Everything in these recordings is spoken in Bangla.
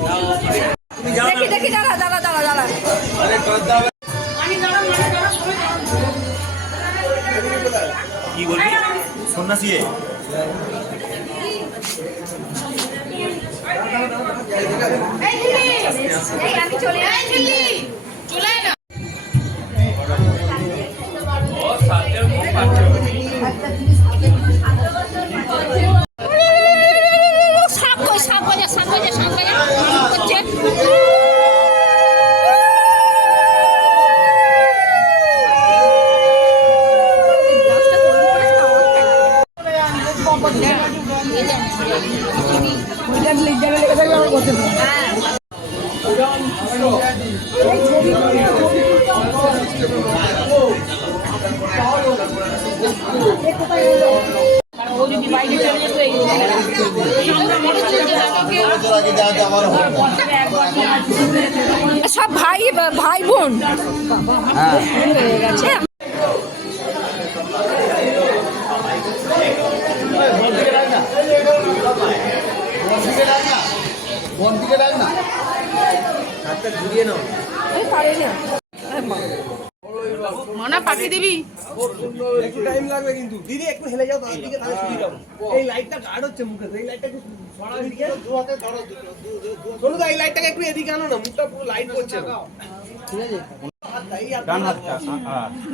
দেখি দেখি দাঁড়া দাঁড়া দাঁড়া দাঁড়া কি বলবি সন্ন্যাসী আমি চলে সব ভাই ভাই বোন হয়ে গেছে। মানা পাঠিয়ে দিবি একটু টাইম লাগবে কিন্তু দিদি একটু হেলে যাও তার দিকে তাহলে সুবিধা হবে। এই লাইটটা গার্ড হচ্ছে মুখে, এই লাইটটা একটু সরা দিকে ধোয়াতে ধরো চলো এই লাইটটাকে একটু এদিকে আনো না, মুখটা পুরো লাইট করছে না। ঠিক আছে ডান হাতটা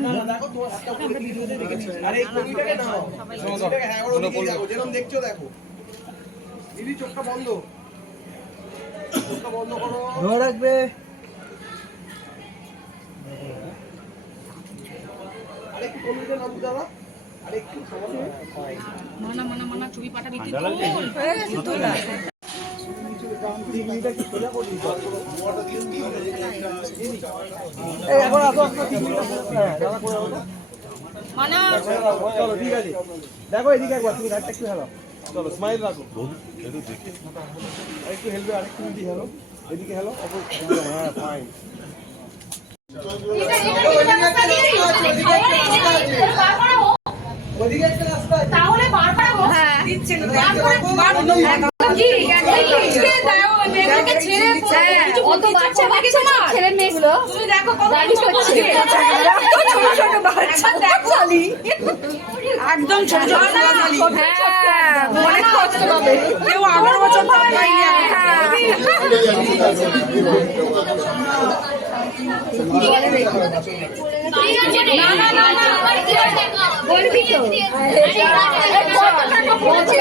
না না দেখো তোমার হাতটা পুরো ভিডিওতে দেখেছি। আরে এই কবিটাকে নাও এটাকে হ্যাঁ ওর দিকে যাও যেরকম দেখছো দেখো দিদি চোখটা বন্ধ করো ধরে রাখবে। আরেকটু কমিয়ে দেন আবু দাদা আরেকটু মানা মানা মানা ছবি পাঠাবি তুই এখন আসো মানা চলো ঠিক আছে দেখো এদিকে একবার তুমি গাড়িটা একটু হেলো চলো স্মাইল রাখো আরেকটু হেলবে আরেকটু এদিকে হেলো এদিকে হেলো হ্যাঁ ফাইন তাহলে বারবার দিচ্ছে অত বাচ্চা বাচ্চা না ছেলে মেয়েগুলো তুমি দেখো একদম ছোট ছোট অনেক কষ্ট পাবে কেউ 18 বছর না না না না বলবি তো কত টাকা পৌঁছে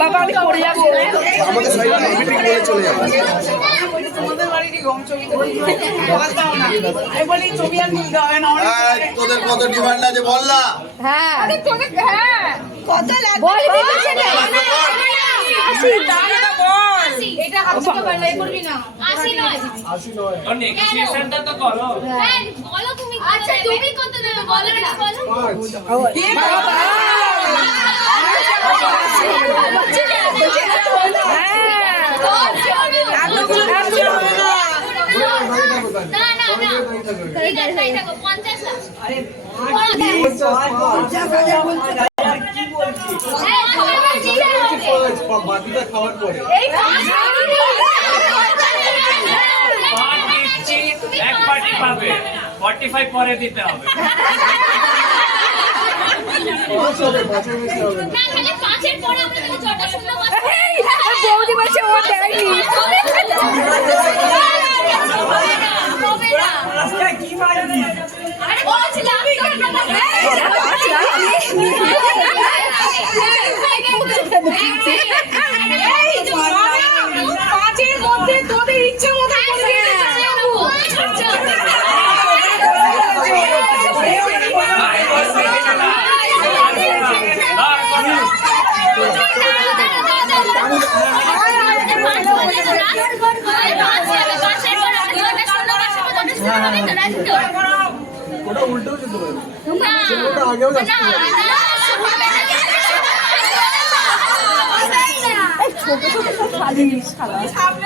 বাবা আমি পড়ে যাবো আমাদের সাইডে মিটিং বলে চলে যাবো তোমাদের বাড়ির গম ছবি দাও না এই বলি ছবি আর তুলতে হবে না তোদের কত ডিমান্ড আছে বল না। হ্যাঁ আরে তোকে হ্যাঁ কত লাগবে বল দিতেছে না 80 দাঁড়া বল এটা হাত থেকে বাড়াই করবি না 80 নয় আর নেগোসিয়েশনটা তো করো হ্যাঁ বলো তুমি আচ্ছা তুমি কত দেবে বলো না বলো দে বাবা খাওয়ার পরে এক পার্টি পাবে 45 পরে দিতে হবে বৌদি বলছে ও দেয়নি কি মারবি আরে বলছিলাম পাঁচের মধ্যে তোদের ইচ্ছে মতো ওটা উল্টো যেতে পারে ওটা আগেও যাচ্ছে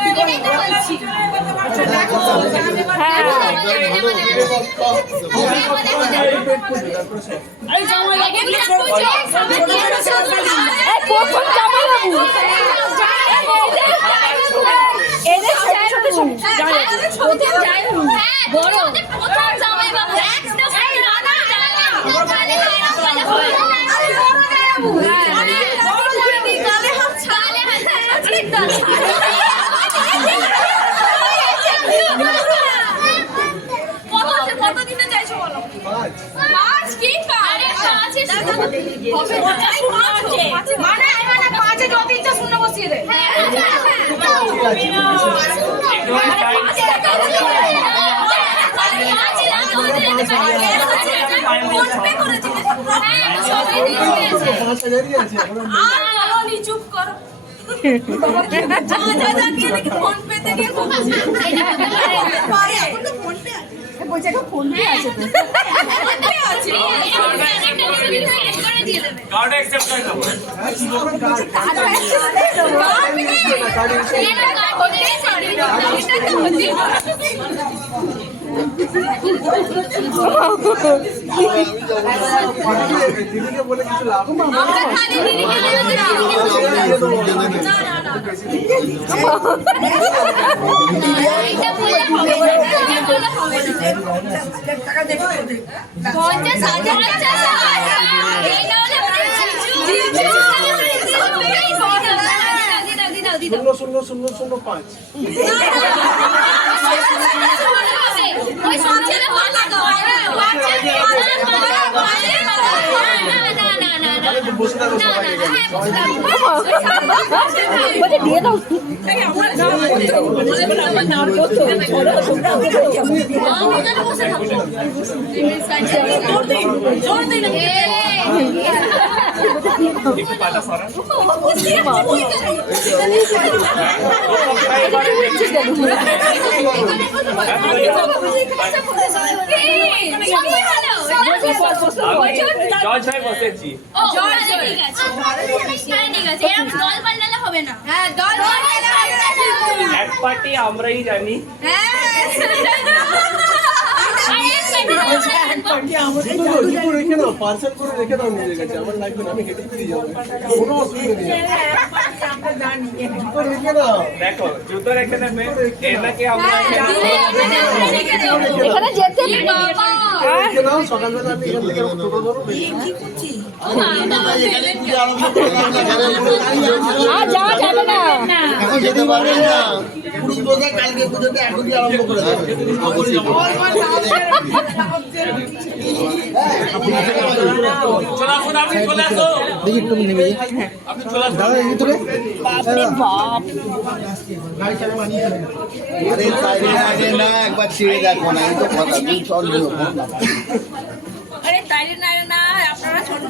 এটাই তো বলছি। হ্যাঁ প্রথম জামাইবাবু এদের ছোট ছোট বড় প্রথম জামাইবাবু কত দিতে চাইছো বলো? 5 কি 5 মানে 5 যত ইচ্ছা শুনে বসিয়ে দে। চুপ করো ফোন পেতে গিয়ে বলছে একটা ফোন পে আছে তো कार्ड एक्सेप्ट कर दो দিদিকে বলে কিছু লাভ শূন্য শূন্য শূন্য 5 বসে থাকো সবাই দিয়ে দাও একটু পাতা সরা জজ ভাই বসেছি এক পার্টি আমরাই জানি রেখে দাও পার্সেল করে রেখে দাও নিজের কাছে আমার লাগবে না আমি হেঁটে ফিরে যাবো কোনো অসুবিধা নেই রেখে দাও দেখো জুতো রেখে দেবে এটাকে আমরা এখানে যেতে রেখে দাও সকালবেলা আমি এখান থেকে টোটো ধরো আর যাওয়া যাবে না এখন যেতে পারবেন না পুরুষ বোঝা কালকে পুজোতে এখনই আরম্ভ করে দেবেন চলা ফোন আপনি চলে আসো দেখি একটু নেমে যাই আপনি চলে আসো দাদা দেখি তোরে বাপরে বাপ আরে সাইডে আগে না একবার ছেড়ে দেখো না এই তো কথা তুই চল নিও আরে তাইলে না না আপনারা ছোট না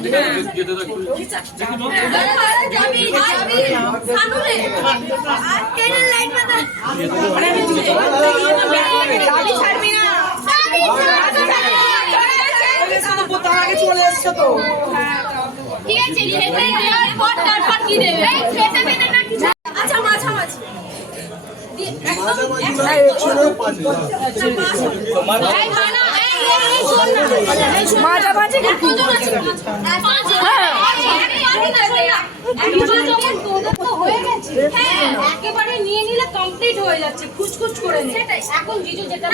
যাবি সানুরে আর কেন লাইট মাথা আরে আমি গাড়ি ছাড়বি না তার আগে চলে এসছো তো ঠিক আছে খেতে দেওয়ার পর তারপর কি দেবে খেতে দেবে না কিছু আচ্ছা মাছ মাঝামাঝি একেবারে নিয়ে নিলে কমপ্লিট হয়ে যাচ্ছে খুচখুচ করে সেটাই এখন জিজু যেটা